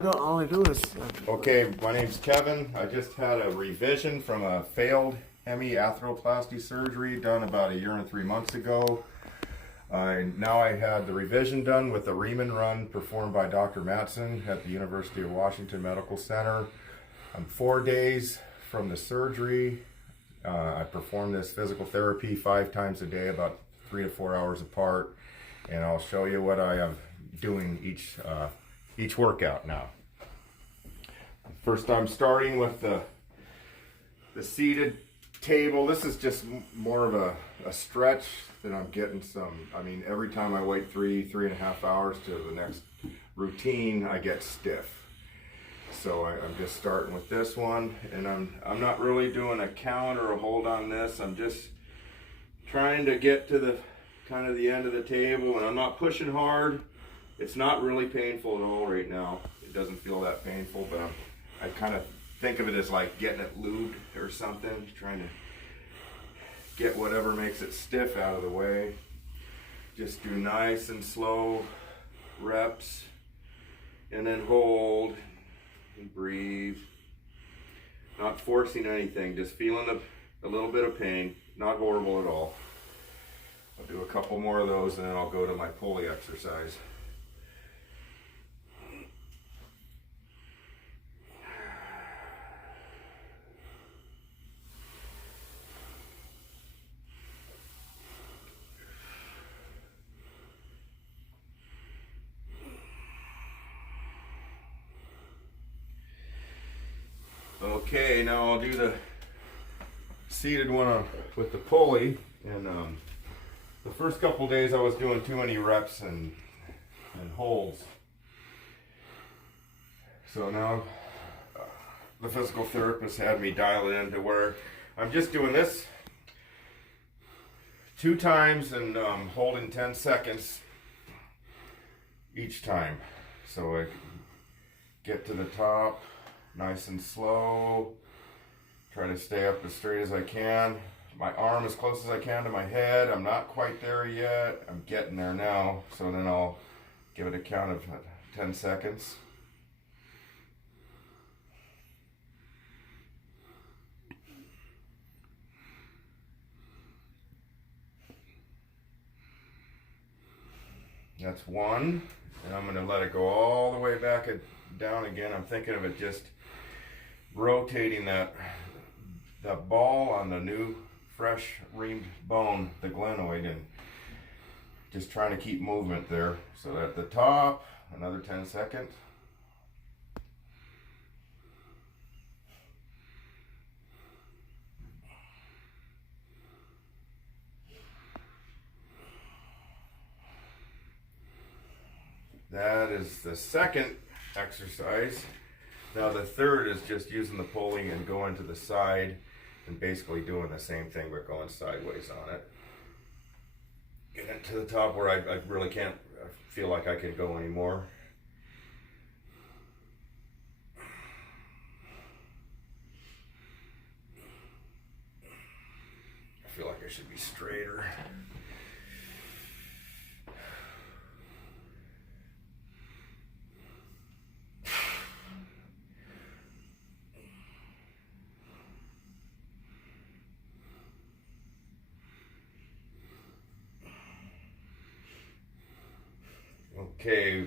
All I do is Okay, my name's Kevin. I just had a revision from a failed hemiarthroplasty surgery done about 1 year and 3 months ago. Now I had the revision done with the Ream Run performed by Dr. Matson at the University of Washington Medical Center. I'm 4 days from the surgery. I perform this physical therapy 5 times a day, about 3 to 4 hours apart, and I'll show you what I am doing each workout now. First, I'm starting with the seated table. This is just more of a stretch that I'm getting some. I mean, every time I wait 3.5 hours to the next routine, I get stiff. So I'm just starting with this one, and I'm not really doing a count or a hold on this. I'm just trying to get to the kind of the end of the table, and I'm not pushing hard. It's not really painful at all right now. It doesn't feel that painful, but I kind of think of it as like getting it lubed or something, trying to get whatever makes it stiff out of the way. Just do nice and slow reps, and then hold and breathe. Not forcing anything, just feeling a little bit of pain, not horrible at all. I'll do a couple more of those, and then I'll go to my pulley exercise. Okay, now I'll do the seated one with the pulley. And the first couple days I was doing too many reps and holds. So now the physical therapist had me dial it in to where I'm just doing this 2 times and holding 10 seconds each time. So I get to the top nice and slow, try to stay up as straight as I can. My arm as close as I can to my head. I'm not quite there yet. I'm getting there now. So then I'll give it a count of 10 seconds. That's 1, and I'm going to let it go all the way back down again. I'm thinking of it just rotating that ball on the new fresh reamed bone, the glenoid, and just trying to keep movement there. So at the top, another 10 seconds. That is the second exercise. Now the third is just using the pulley and going to the side and basically doing the same thing but going sideways on it. Getting to the top where I really can't feel like I can go anymore. I feel like I should be straighter. Okay,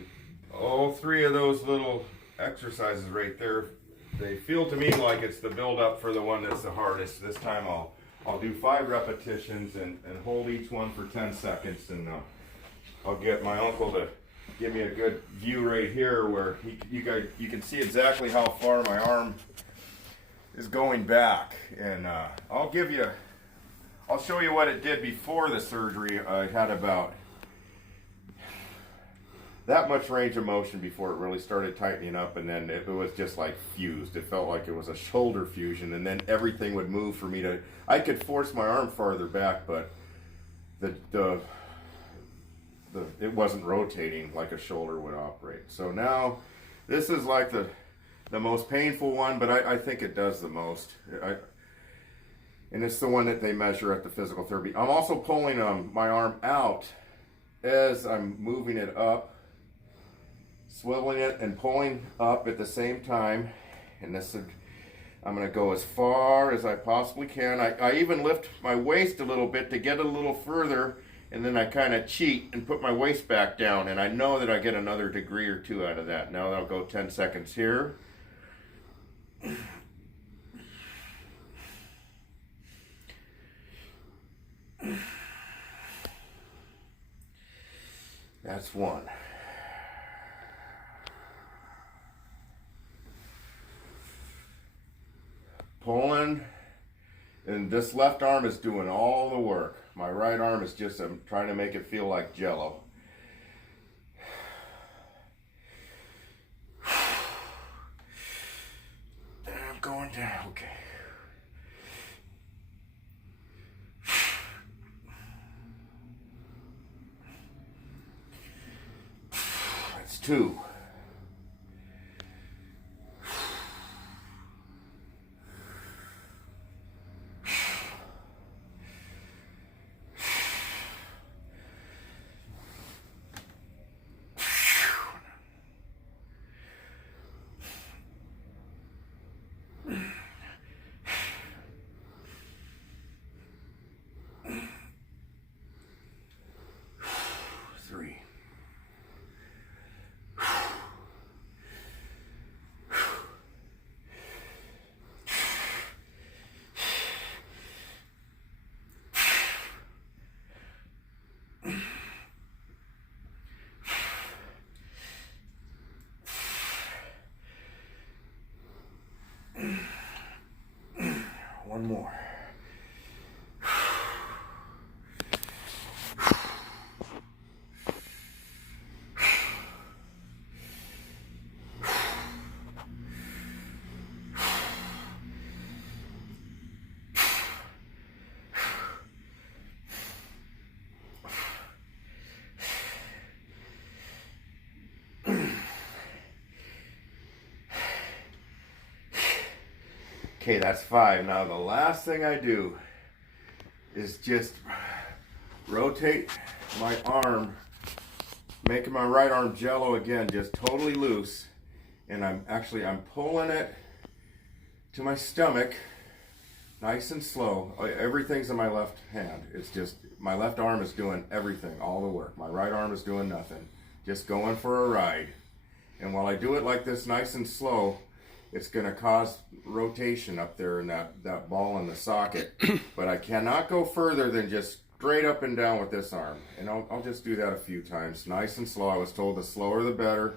all 3 of those little exercises right there, they feel to me like it's the build up for the one that's the hardest. This time I'll do 5 repetitions and hold each one for 10 seconds, and I'll get my uncle to give me a good view right here where you can see exactly how far my arm is going back. And I'll show you what it did before the surgery. I had about that much range of motion before it really started tightening up, and then it was just like fused. It felt like it was a shoulder fusion, and then everything would move for me I could force my arm farther back, but it wasn't rotating like a shoulder would operate. So now this is like the most painful one, but I think it does the most. And it's the one that they measure at the physical therapy. I'm also pulling my arm out as I'm moving it up. swiveling it and pulling up at the same time. And this is, I'm going to go as far as I possibly can. I even lift my waist a little bit to get a little further, and then I kind of cheat and put my waist back down, and I know that I get another degree or two out of that. Now I'll go 10 seconds here. That's one. Pulling, and this left arm is doing all the work. My right arm is just, I'm trying to make it feel like jello. And I'm going down, okay. That's two. Three. One more. Okay, that's five. Now the last thing I do is just rotate my arm, making my right arm jello again, just totally loose. And I'm pulling it to my stomach, nice and slow. Everything's in my left hand. It's just, my left arm is doing everything, all the work. My right arm is doing nothing. Just going for a ride. And while I do it like this, nice and slow, it's going to cause rotation up there in that ball in the socket. But I cannot go further than just straight up and down with this arm. And I'll just do that a few times, nice and slow. I was told the slower the better.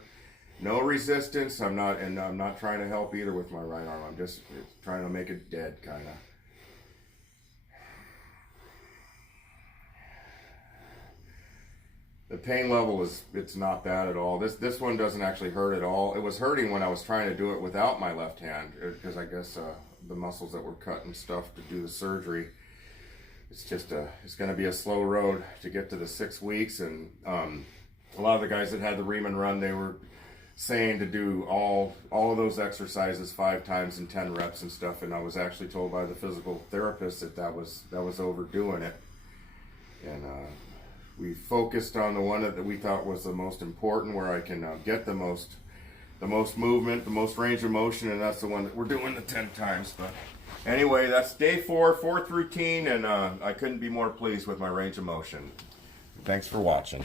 No resistance. I'm not trying to help either with my right arm. I'm just trying to make it dead, kind of. The pain level it's not bad at all. This one doesn't actually hurt at all. It was hurting when I was trying to do it without my left hand, because I guess the muscles that were cut and stuff to do the surgery. It's just it's going to be a slow road to get to the 6 weeks. And a lot of the guys that had the Ream Run, they were saying to do all of those exercises 5 times and 10 reps and stuff. And I was actually told by the physical therapist that was overdoing it. And we focused on the one that we thought was the most important, where I can get the most movement, the most range of motion, and that's the one that we're doing the 10 times. But anyway, that's day 4, 4th routine, and I couldn't be more pleased with my range of motion. Thanks for watching.